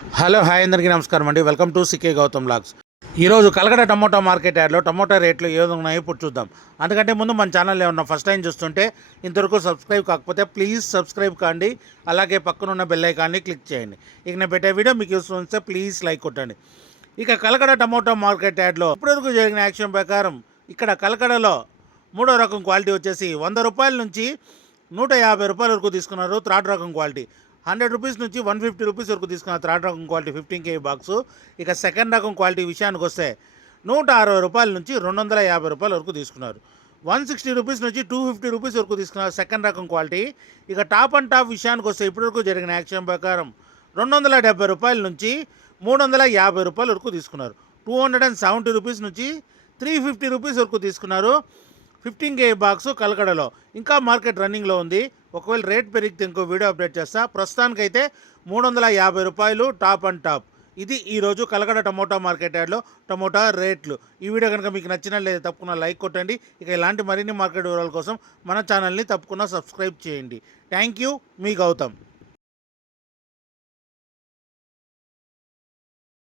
Hello hi అందరికీ నమస్కారం అండి. Welcome to CK Gautham logs. ఈరోజు కలకడ టమోటా మార్కెట్ యార్డ్లో టమోటా రేట్లు ఏ విధంగా ఉన్నాయో ఇప్పుడు చూద్దాం. అందుకంటే ముందు మన ఛానల్ ఏమన్నా ఫస్ట్ టైం చూస్తుంటే ఇంతవరకు సబ్స్క్రైబ్ కాకపోతే ప్లీజ్ సబ్స్క్రైబ్ కాండి. అలాగే పక్కనున్న బెల్ ఐకాన్ని క్లిక్ చేయండి. ఇక నేను పెట్టే వీడియో మీకు యూస్ఫుల్ వస్తే ప్లీజ్ లైక్ కొట్టండి. ఇక కలకడ టమోటా మార్కెట్ యార్డ్లో ఇప్పటివరకు జరిగిన యాక్షన్ ప్రకారం ఇక్కడ కలకడలో మూడో రకం క్వాలిటీ వచ్చేసి 100 రూపాయల నుంచి 150 రూపాయల వరకు తీసుకున్నారు. థర్డ్ రకం క్వాలిటీ 100 రూపీస్ నుంచి 150 రూపీస్ వరకు తీసుకున్న థర్డ్ రకం క్వాలిటీ 15 కేజీ బాక్సు. ఇక సెకండ్ రకం క్వాలిటీ విషయానికి వస్తే 160 రూపాయల నుంచి 250 రూపాయల వరకు తీసుకున్నారు. 160 రూపీస్ నుంచి 250 రూపీస్ వరకు తీసుకున్నారు సెకండ్ రకం క్వాలిటీ. ఇక టాప్ అండ్ టాప్ విషయానికి వస్తే ఇప్పటివరకు జరిగిన యాక్షన్ ప్రకారం 270 రూపాయల నుంచి 350 రూపాయల వరకు తీసుకున్నారు. 270 రూపీస్ నుంచి 350 రూపీస్ వరకు తీసుకున్నారు 15 కేజీ బాక్సు కలకడలో. ఇంకా మార్కెట్ రన్నింగ్లో ఉంది. ఒకవేళ రేట్ పెరిగితే ఇంకో వీడియో అప్డేట్ చేస్తా. ప్రస్తుతానికైతే 350 రూపాయలు టాప్ అండ్ టాప్. ఇది ఈరోజు కలకడ టమోటా మార్కెట్ యార్డ్లో టమోటా రేట్లు. ఈ వీడియో కనుక మీకు నచ్చినట్లయితే తప్పకుండా లైక్ కొట్టండి. ఇక ఇలాంటి మరిన్ని మార్కెట్ వివరాల కోసం మన ఛానల్ని తప్పకుండా సబ్స్క్రైబ్ చేయండి. థ్యాంక్ యూ, మీ గౌతమ్.